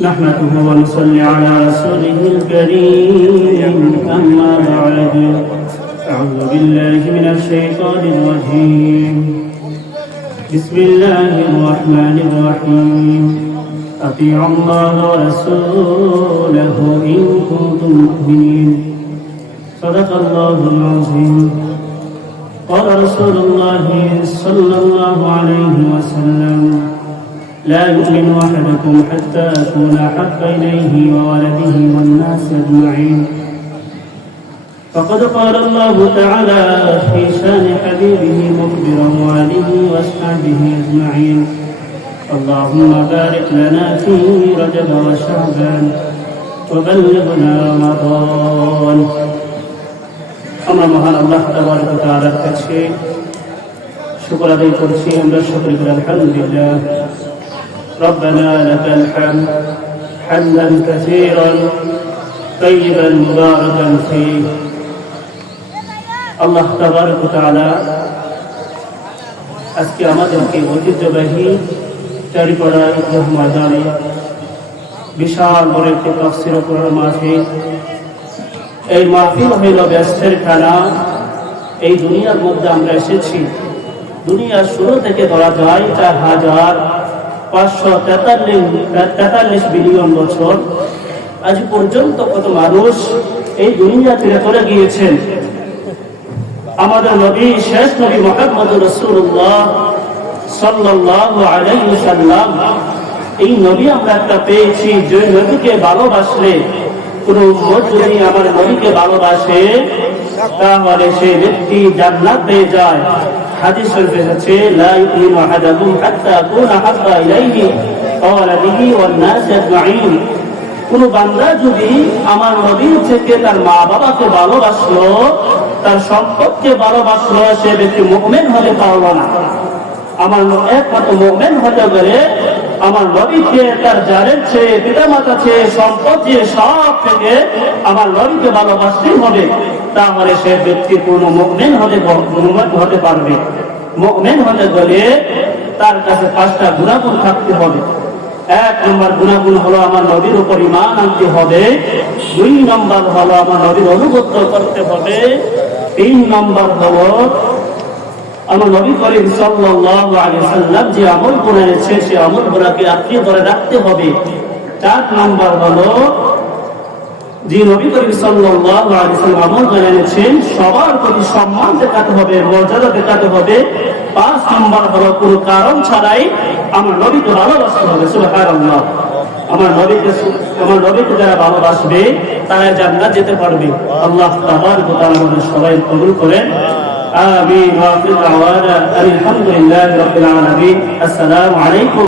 نحمده ونصلي على رسوله الكريم أما بعد أعوذ بالله من الشيطان الرجيم بسم الله الرحمن الرحيم أطيعوا الله ورسوله إن كنتم مؤمنين صدق الله العظيم قال رسول الله صلى الله عليه وسلم لا يؤمن أحدكم حتى أكون أحب إليه وولده والناس أجمعين فقد قال الله تعالى في شان حبيبه مخبرا وآله وأصحابه أجمعين اللهم بارك لنا في رجب وشعبان وبلغنا رمضان আমরা মহান আল্লাহ তাবারক ওয়া তাআলার কাছে শুকর আদায় করছি আমরা শুকর করি আলহামদুলিল্লাহ ربنا لك الحمد حمدا كثيرا طيبا مباركا فيه আল্লাহ তাবারক ওয়া তাআলা আজকে আমাদেরকে ঐতিহ্যবাহী চারিপাড়া ঈদগাহ ময়দানে বিশাল বড় একটি তাফসীর কোরআন মাহফিল এই মাহফিল হইল ব্যস্তের খানা এই দুনিয়ার মধ্যে আমরা এসেছি দুনিয়ার শুরু থেকে ধরা যায় 4,543 বিলিয়ন বছর আজ পর্যন্ত কত মানুষ এই দুনিয়া ছেড়ে চলে গিয়েছেন আমাদের নবী শেষ নবী মুহাম্মদুর রাসূলুল্লাহ সাল্লাল্লাহু আলাইহি ওয়াসাল্লাম এই নবী আমরা একটা পেয়েছি যে নবীকে ভালোবাসলে কোন উম্মত যদি আমার নবীকে ভালোবাসে তাহলে সেই ব্যক্তি জান্নাত পেয়ে যায় হাদিস শরীফে আছে লা ইউমিনু আহাদুকুম হাত্তা আকুনা হাব্বা ইলাইহি ওয়া ওয়ালাদিহি ওয়ান নাস আজমাইন কোন বান্দা যদি আমার নবীর থেকে তার মা বাবাকে ভালোবাসলো তার সম্পদকে ভালোবাসলো সে ব্যক্তি মুমিন হতে পারলো না আমার একমাত্র মুমিন হতে গেলে আমার নবীকে তার জানের চেয়ে পিতামাতা চেয়ে সম্পদ চেয়ে সব থেকে আমার নবীকে ভালোবাসতেই হবে তাহলে সে ব্যক্তি কোনো মুমিন হতে পারবে মুমিন হতে গেলে তার কাছে 5টা গুণাগুণ থাকতে হবে 1 নম্বর গুণাগুণ হলো আমার নবীর উপর ঈমান আনতে হবে 2 নম্বর হলো আমার নবীর অনুগত্য করতে হবে 3 নম্বর হলো আমার নবী করিম সাল্লাল্লাহু আলাইহি সাল্লাম যে আমল করেছেন সেই আমলগুলোকে আঁকড়ে ধরে রাখতে হবে 4 নম্বর হলো যে নবী করিম সাল্লাল্লাহু আলাইহি সাল্লাম আমল করেছেন সবার প্রতি সম্মান দেখাতে হবে মর্যাদা দেখাতে হবে 5 নম্বর হলো কোনো কারণ ছাড়াই আমার নবীকে ভালোবাসতে হবে সুবহানাল্লাহ আমার নবীকে যারা ভালোবাসবে তারা জান্নাত যেতে পারবে আল্লাহ তাবারক ওয়া তাআলা আমাদের সবাই কবুল করেন آمين وآخر دعوانا الحمد لله رب العالمين السلام عليكم